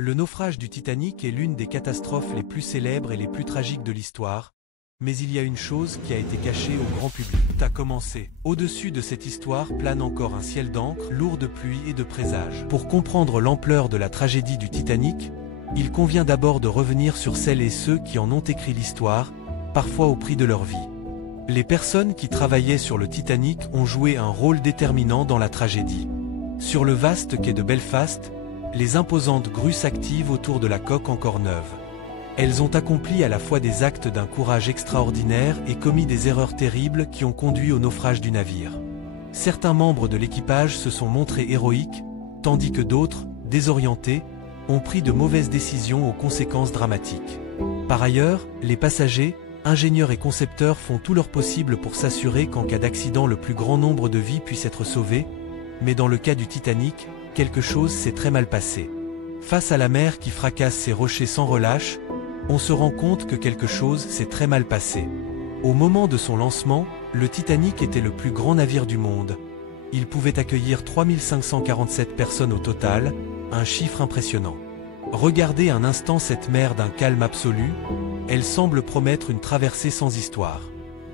Le naufrage du Titanic est l'une des catastrophes les plus célèbres et les plus tragiques de l'histoire, mais il y a une chose qui a été cachée au grand public. Tout a commencé. Au-dessus de cette histoire plane encore un ciel d'encre, lourd de pluie et de présages. Pour comprendre l'ampleur de la tragédie du Titanic, il convient d'abord de revenir sur celles et ceux qui en ont écrit l'histoire, parfois au prix de leur vie. Les personnes qui travaillaient sur le Titanic ont joué un rôle déterminant dans la tragédie. Sur le vaste quai de Belfast, les imposantes grues s'activent autour de la coque encore neuve. Elles ont accompli à la fois des actes d'un courage extraordinaire et commis des erreurs terribles qui ont conduit au naufrage du navire. Certains membres de l'équipage se sont montrés héroïques, tandis que d'autres, désorientés, ont pris de mauvaises décisions aux conséquences dramatiques. Par ailleurs, les passagers, ingénieurs et concepteurs font tout leur possible pour s'assurer qu'en cas d'accident le plus grand nombre de vies puissent être sauvées, mais dans le cas du Titanic, quelque chose s'est très mal passé. Face à la mer qui fracasse ses rochers sans relâche, on se rend compte que quelque chose s'est très mal passé. Au moment de son lancement, le Titanic était le plus grand navire du monde. Il pouvait accueillir 3547 personnes au total, un chiffre impressionnant. Regardez un instant cette mer d'un calme absolu, elle semble promettre une traversée sans histoire.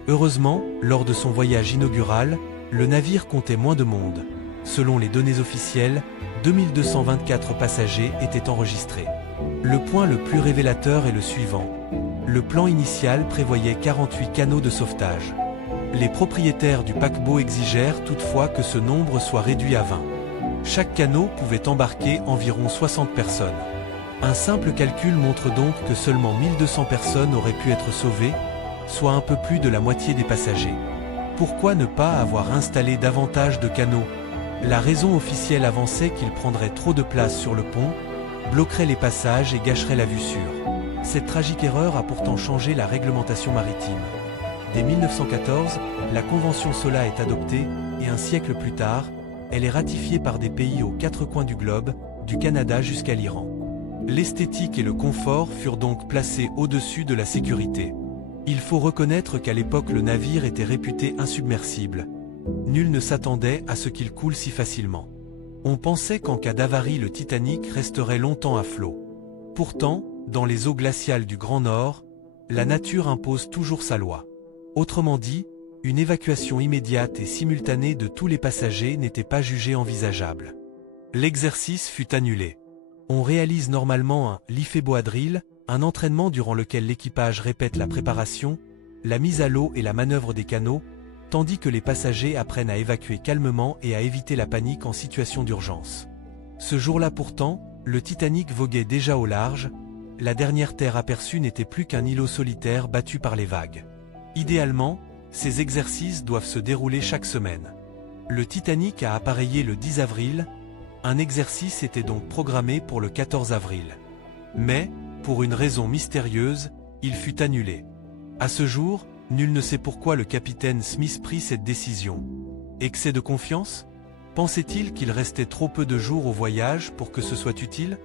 Heureusement, lors de son voyage inaugural, le navire comptait moins de monde. Selon les données officielles, 2224 passagers étaient enregistrés. Le point le plus révélateur est le suivant. Le plan initial prévoyait 48 canots de sauvetage. Les propriétaires du paquebot exigèrent toutefois que ce nombre soit réduit à 20. Chaque canot pouvait embarquer environ 60 personnes. Un simple calcul montre donc que seulement 1200 personnes auraient pu être sauvées, soit un peu plus de la moitié des passagers. Pourquoi ne pas avoir installé davantage de canots ? La raison officielle avançait qu'il prendrait trop de place sur le pont, bloquerait les passages et gâcherait la vue sûre. Cette tragique erreur a pourtant changé la réglementation maritime. Dès 1914, la Convention SOLA est adoptée et un siècle plus tard, elle est ratifiée par des pays aux quatre coins du globe, du Canada jusqu'à l'Iran. L'esthétique et le confort furent donc placés au-dessus de la sécurité. Il faut reconnaître qu'à l'époque le navire était réputé insubmersible. Nul ne s'attendait à ce qu'il coule si facilement. On pensait qu'en cas d'avarie le Titanic resterait longtemps à flot. Pourtant, dans les eaux glaciales du Grand Nord, la nature impose toujours sa loi. Autrement dit, une évacuation immédiate et simultanée de tous les passagers n'était pas jugée envisageable. L'exercice fut annulé. On réalise normalement un Lifeboat Drill, un entraînement durant lequel l'équipage répète la préparation, la mise à l'eau et la manœuvre des canots, tandis que les passagers apprennent à évacuer calmement et à éviter la panique en situation d'urgence. Ce jour-là pourtant, le Titanic voguait déjà au large, la dernière terre aperçue n'était plus qu'un îlot solitaire battu par les vagues. Idéalement, ces exercices doivent se dérouler chaque semaine. Le Titanic a appareillé le 10 avril, un exercice était donc programmé pour le 14 avril. Mais, pour une raison mystérieuse, il fut annulé. À ce jour, nul ne sait pourquoi le capitaine Smith prit cette décision. Excès de confiance ? Pensait-il qu'il restait trop peu de jours au voyage pour que ce soit utile ?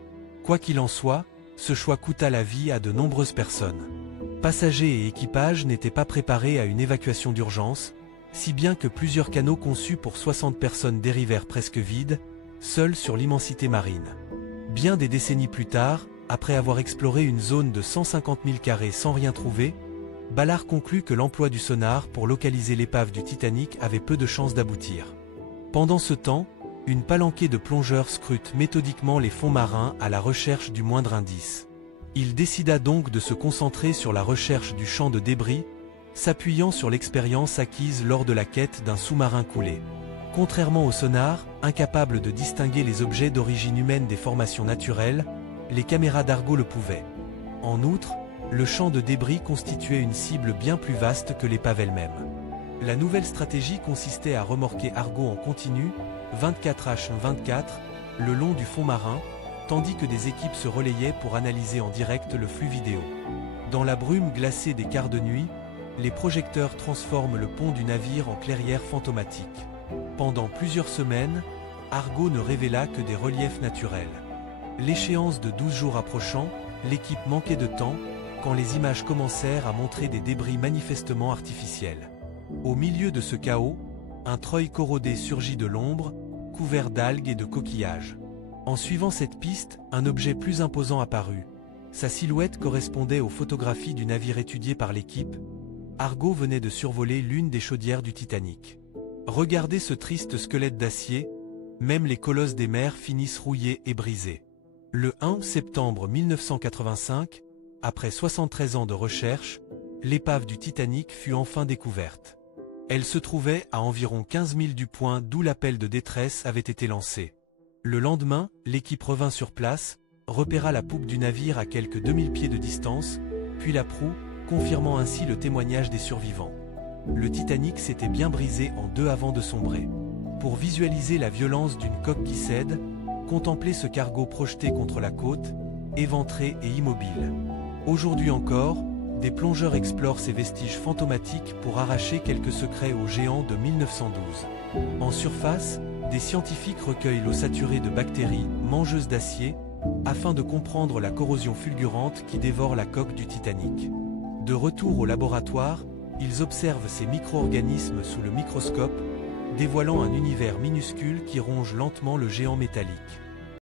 Quoi qu'il en soit, ce choix coûta la vie à de nombreuses personnes. Passagers et équipage n'étaient pas préparés à une évacuation d'urgence, si bien que plusieurs canots conçus pour 60 personnes dérivèrent presque vides, seuls sur l'immensité marine. Bien des décennies plus tard, après avoir exploré une zone de 150 000 carrés sans rien trouver, Ballard conclut que l'emploi du sonar pour localiser l'épave du Titanic avait peu de chances d'aboutir. Pendant ce temps, une palanquée de plongeurs scrute méthodiquement les fonds marins à la recherche du moindre indice. Il décida donc de se concentrer sur la recherche du champ de débris, s'appuyant sur l'expérience acquise lors de la quête d'un sous-marin coulé. Contrairement au sonar, incapable de distinguer les objets d'origine humaine des formations naturelles, les caméras d'Argo le pouvaient. En outre, le champ de débris constituait une cible bien plus vaste que l'épave elle-même. La nouvelle stratégie consistait à remorquer Argo en continu, 24h24, le long du fond marin, tandis que des équipes se relayaient pour analyser en direct le flux vidéo. Dans la brume glacée des quarts de nuit, les projecteurs transforment le pont du navire en clairière fantomatique. Pendant plusieurs semaines, Argo ne révéla que des reliefs naturels. L'échéance de 12 jours approchant, l'équipe manquait de temps, quand les images commencèrent à montrer des débris manifestement artificiels. Au milieu de ce chaos, un treuil corrodé surgit de l'ombre, couvert d'algues et de coquillages. En suivant cette piste, un objet plus imposant apparut. Sa silhouette correspondait aux photographies du navire étudié par l'équipe. Argo venait de survoler l'une des chaudières du Titanic. Regardez ce triste squelette d'acier, même les colosses des mers finissent rouillés et brisés. Le 1 septembre 1985, après 73 ans de recherche, l'épave du Titanic fut enfin découverte. Elle se trouvait à environ 15 milles du point d'où l'appel de détresse avait été lancé. Le lendemain, l'équipe revint sur place, repéra la poupe du navire à quelques 2000 pieds de distance, puis la proue, confirmant ainsi le témoignage des survivants. Le Titanic s'était bien brisé en deux avant de sombrer. Pour visualiser la violence d'une coque qui cède, contemplez ce cargo projeté contre la côte, éventré et immobile. Aujourd'hui encore, des plongeurs explorent ces vestiges fantomatiques pour arracher quelques secrets aux géants de 1912. En surface, des scientifiques recueillent l'eau saturée de bactéries mangeuses d'acier, afin de comprendre la corrosion fulgurante qui dévore la coque du Titanic. De retour au laboratoire, ils observent ces micro-organismes sous le microscope, dévoilant un univers minuscule qui ronge lentement le géant métallique.